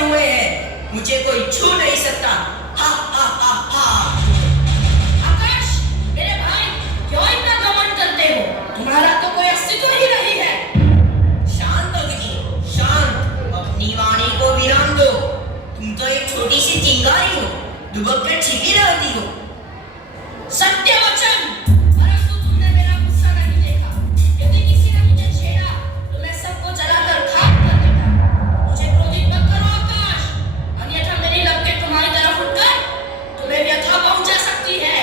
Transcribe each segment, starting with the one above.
हुए हैं, मुझे कोई छू नहीं सकता। हा हा हा हा। आकाश, मेरे भाई, क्यों इतना घमंड करते हो? तुम्हारा तो कोई अस्तित्व ही नहीं है। शांत अग्नि, शांत। अपनी वाणी को विराम दो। तुम तो एक छोटी सी चिंगारी हो, दुबक कर छिपी रहती हो। सत्य वचन, परंतु तुमने मेरा गुस्सा नहीं देखा। यदि किसी ने मुझे छेड़ा तो मैं सबको जलाकर खाक कर देता। मुझे क्रोधित मत करो आकाश, अन्यथा मेरी लपटें तुम्हारी तरफ उठकर तुम्हें व्यथा पहुंचा सकती है।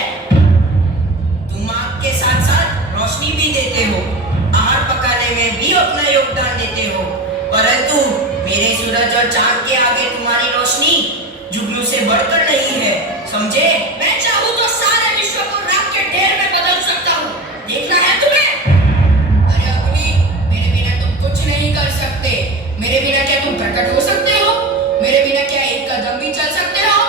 तुम आग के साथ साथ रोशनी भी देते हो, आहार पकाने में भी अपना योगदान देते हो, परंतु मेरे सूरज और चांद के आगे तुम्हारी रोशनी जुगनू से बढ़कर नहीं है, समझे? मैं चाहूं तो सारे विश्व को राख के ढेर में बदल सकता हूँ। देखना है तुम्हें? अरे अग्नि, मेरे बिना तुम कुछ नहीं कर सकते। मेरे बिना क्या तुम प्रकट हो सकते हो? मेरे बिना क्या एक कदम भी चल सकते हो?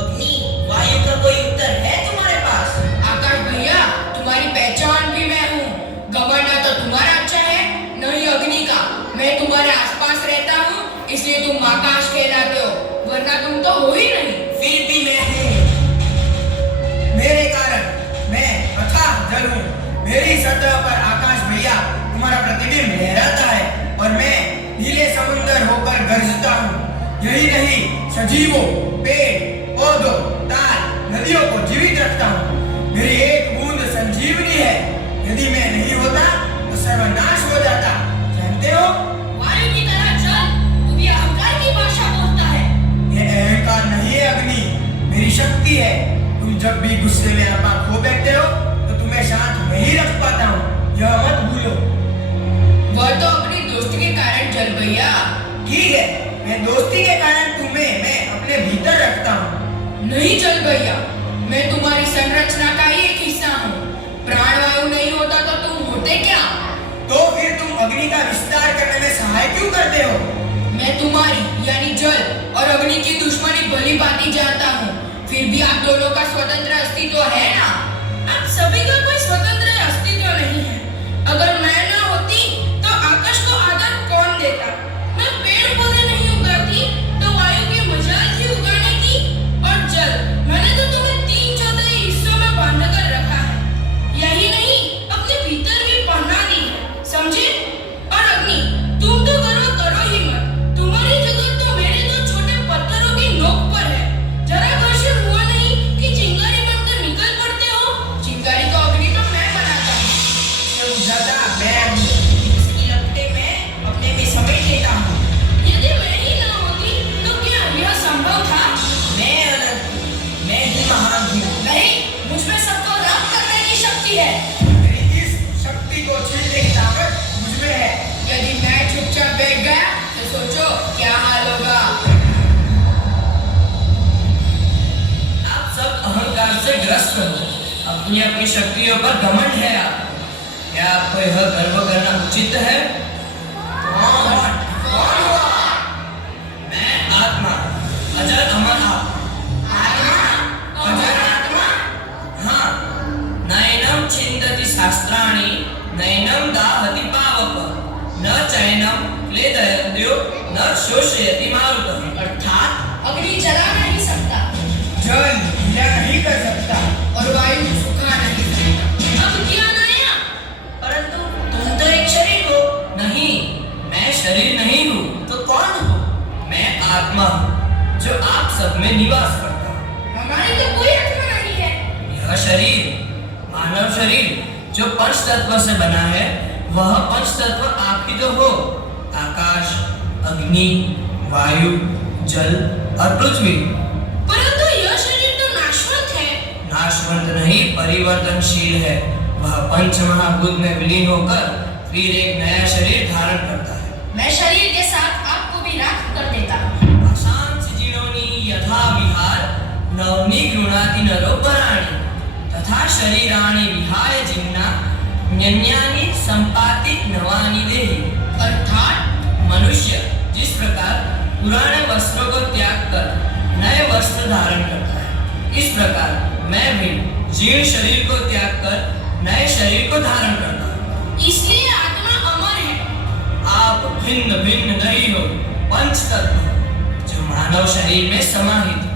अग्नि, वायु का कोई उत्तर है तुम्हारे पास? आकाश भैया, तुम्हारी पहचान भी मैं हूँ। घमंड तो तुम्हारा अच्छा है, नहीं अग्नि का। मैं तुम्हारे आसपास रहता हूँ, इसलिए तुम आकाश कहलाते हो, वरना तुम तो हो ही नहीं। फिर भी मैं हूँ। मेरे कारण मैं अथाह जल हूँ। मेरी सतह पर आकाश भैया तुम्हारा प्रतिबिंब लहराता है और मैं नीले समुंदर होकर गरजता हूँ। यही नहीं, सजीवों, पेड़, पौधों, ताल, नदियों को जीवित रखता हूँ। मेरी एक बूंद संजीवनी है। यदि मैं नहीं होता तो सर्वनाश हो जाता, जानते हो? वायु की तरह जल, तू भी अहंकार की भाषा बोलता है। यह अहंकार नहीं है अग्नि, मेरी शक्ति है। तुम जब भी गुस्से में आपा खो बैठते हो तो तुम्हें शांत नहीं रख पाता हूँ, यह मत भूलो। वह तो अपनी दोस्ती के कारण जल भैया। ठीक है, मैं दोस्ती के कारण तुम्हें मैं अपने भीतर रखता हूँ। नहीं जल भैया, मैं तुम्हारी संरचना का ही एक हिस्सा हूँ। प्राणवायु नहीं होता तो तुम होते क्या? तो फिर तुम अग्नि का विस्तार करने में सहाय क्यों करते हो? मैं तुम्हारी यानी जल और अग्नि की दुश्मनी भली भांति जानता हूँ, फिर भी आप दोनों का स्वतंत्र अस्तित्व है ना? आप सभी का कोई स्वतंत्र अस्तित्व नहीं है। अगर मैं न होती तो आकाश को आदर कौन देता? मैं पेड़ पौधे नहीं उगाती तो वायु की मजाल थी उगाने की। और जल, मैंने तो तुम्हें 3/4 हिस्सों में बांध कर रखा है। यही नहीं, अपने भीतर भी पहना दी है, समझे? और अग्नि, तुम तो गर्व करो ही मत। तुम्हारी जगह तो मेरे दो छोटे पत्थरों की नोक पर है। जरा घर्षण हुआ नहीं कि चिंगारी बनकर निकल पड़ते हो। चिंगारी तो अग्नि तो मैं बनाता हूँ। समझाता मैं हूँ, इसकी लपटें मैं अपने में समेट लेता हूँ। यदि मैं ही न होती तो क्या यह संभव था? मैं अनंत हूँ, मैं ही महान हूँ। नहीं, मुझमें सबको राख करने की शक्ति है। मेरी इस शक्ति को छीनने की ताकत मुझमें है। यदि मैं चुपचाप बैठ गया तो सोचो क्या हाल होगा। आप सब अहंकार से ग्रस्त हो, अपनी अपनी शक्तियों पर घमंड है आप। क्या आपको यह गर्व करना उचित है? कौन हो आप? मैं आत्मा, अजर अमर आप। अजर आत्मा? हाँ। नैनम छिन्दति शास्त्राणि, नैनम दाहति पावक, न चैनम क्लेदयद्यो, न शोषयति मारुतः। अर्थात अग्नि जला नहीं सकता, जल गीला नहीं कर सकता, और वायु सूखा नहीं सकता। अब ज्ञान आया। परंतु तुम तो एक शरीर हो। नहीं, मैं शरीर नहीं हूँ। तो कौन हो? मैं आत्मा हूँ, जो आप सब में निवास करता हूँ। हमारी तो कोई आत्मा नहीं है। यह शरीर, मानव शरीर जो पंच तत्व से बना है, वह पंच तत्व आप ही तो हो। आकाश, अग्नि, वायु, जल और पृथ्वी। परंतु यह शरीर तो नाशवंत है। नाशवंत नहीं, परिवर्तनशील है। वह पंच महाभूत में विलीन होकर फिर एक नया शरीर धारण करता है। मैं शरीर के साथ आपको भी राख कर देता। अशांत जीर्णोनि यथा विहार नवनी गृणाति नरो पराणि तथा शरीराणि विहाय जिम्ना न्यन्यानि संपाति नवानि देहि। अर्थात मनुष्य जिस प्रकार पुराने वस्त्रों को त्याग कर नए वस्त्र धारण करता है, इस प्रकार मैं भी जीर्ण शरीर को त्याग कर नए शरीर को धारण करता हूँ। इसलिए आत्मा अमर है। आप भिन्न भिन्न नहीं हो, पंच तत्व जो मानव शरीर में समाहित